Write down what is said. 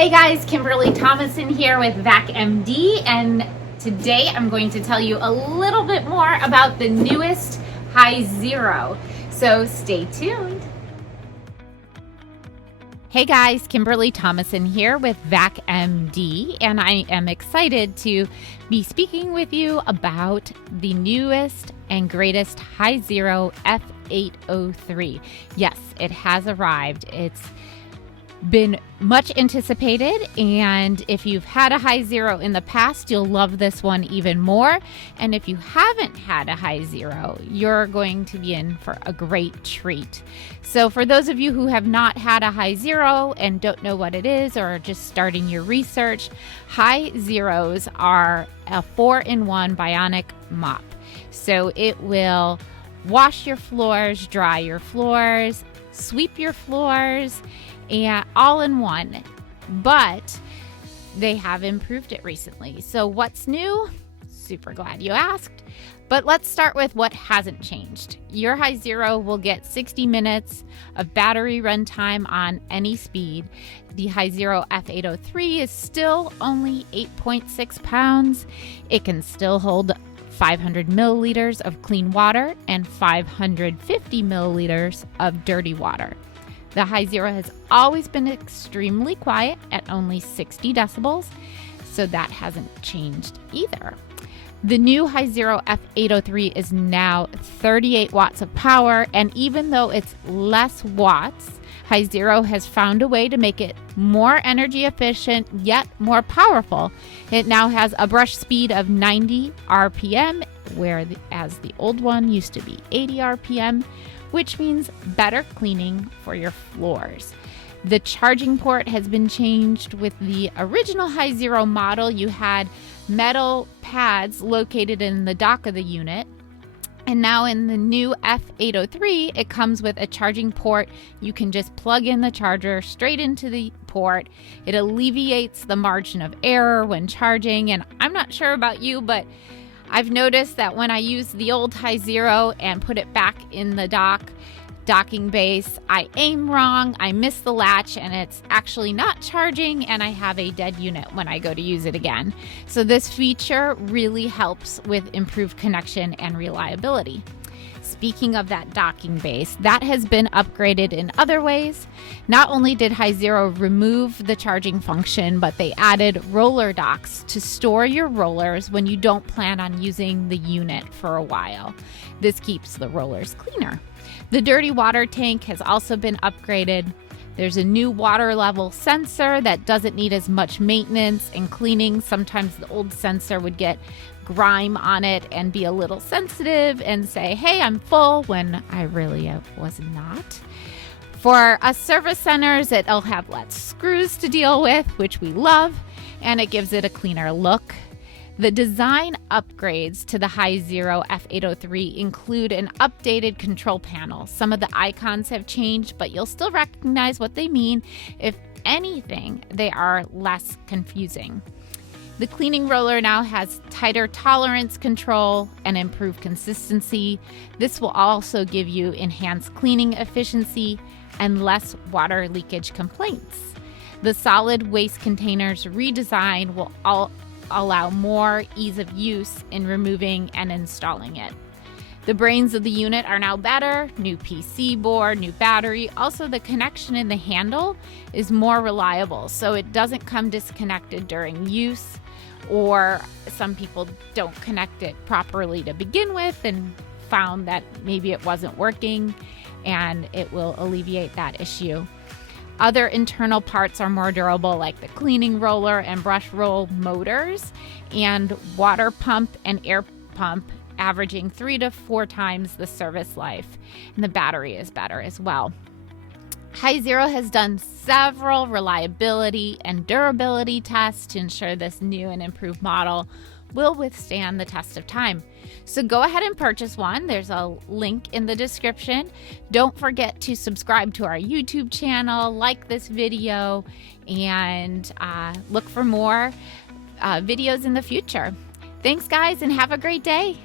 Hey guys, Kimberly Thomason here with VacMD, and today I'm going to tell you a little bit more about the newest Hizero. So stay tuned. Hey guys, Kimberly Thomason here with VacMD, and I am excited to be speaking with you about the newest and greatest Hizero F803. Yes, it has arrived. It's been much anticipated, and if you've had a Hizero in the past, you'll love this one even more. And if you haven't had a Hizero, you're going to be in for a great treat. So for those of you who have not had a Hizero and don't know what it is, or are just starting your research, Hizeros are a 4-in-1 Bionic Mop. So it will wash your floors, dry your floors, sweep your floors, and all in one. But they have improved it recently. So what's new? Super glad you asked. But let's start with what hasn't changed. Your Hizero will get 60 minutes of battery runtime on any speed. The Hizero F803 is still only 8.6 pounds. It can still hold 500 milliliters of clean water and 550 milliliters of dirty water. The Hizero has always been extremely quiet at only 60 decibels, so that hasn't changed either. The new Hizero F803 is now 38 watts of power, and even though it's less watts, Hizero has found a way to make it more energy efficient yet more powerful. It now has a brush speed of 90 RPM, whereas the old one used to be 80 RPM, which means better cleaning for your floors. The charging port has been changed. With the original Hizero model, you had metal pads located in the dock of the unit. And now in the new F803, it comes with a charging port. You can just plug in the charger straight into the port. It alleviates the margin of error when charging. And I'm not sure about you, but I've noticed that when I use the old Hizero and put it back in the docking base, I aim wrong, I miss the latch, and it's actually not charging, and I have a dead unit when I go to use it again. So this feature really helps with improved connection and reliability. Speaking of that docking base, that has been upgraded in other ways. Not only did Hizero remove the charging function, but they added roller docks to store your rollers when you don't plan on using the unit for a while. This keeps the rollers cleaner. The dirty water tank has also been upgraded. There's a new water level sensor that doesn't need as much maintenance and cleaning. Sometimes the old sensor would get grime on it and be a little sensitive and say, hey, I'm full, when I really was not. For us service centers, it'll have less screws to deal with, which we love, and it gives it a cleaner look. The design upgrades to the Hizero F803 include an updated control panel. Some of the icons have changed, but you'll still recognize what they mean. If anything, they are less confusing. The cleaning roller now has tighter tolerance control and improved consistency. This will also give you enhanced cleaning efficiency and less water leakage complaints. The solid waste containers redesign will allow more ease of use in removing and installing it. The brains of the unit are now better, new PC board, new battery. Also, the connection in the handle is more reliable, so it doesn't come disconnected during use, or some people don't connect it properly to begin with and found that maybe it wasn't working, and it will alleviate that issue. Other internal parts are more durable, like the cleaning roller and brush roll motors, and water pump and air pump, averaging 3 to 4 times the service life, and the battery is better as well. Hizero has done several reliability and durability tests to ensure this new and improved model will withstand the test of time. So go ahead and purchase one. There's a link in the description. Don't forget to subscribe to our YouTube channel, like this video, and look for more videos in the future. Thanks, guys, and have a great day.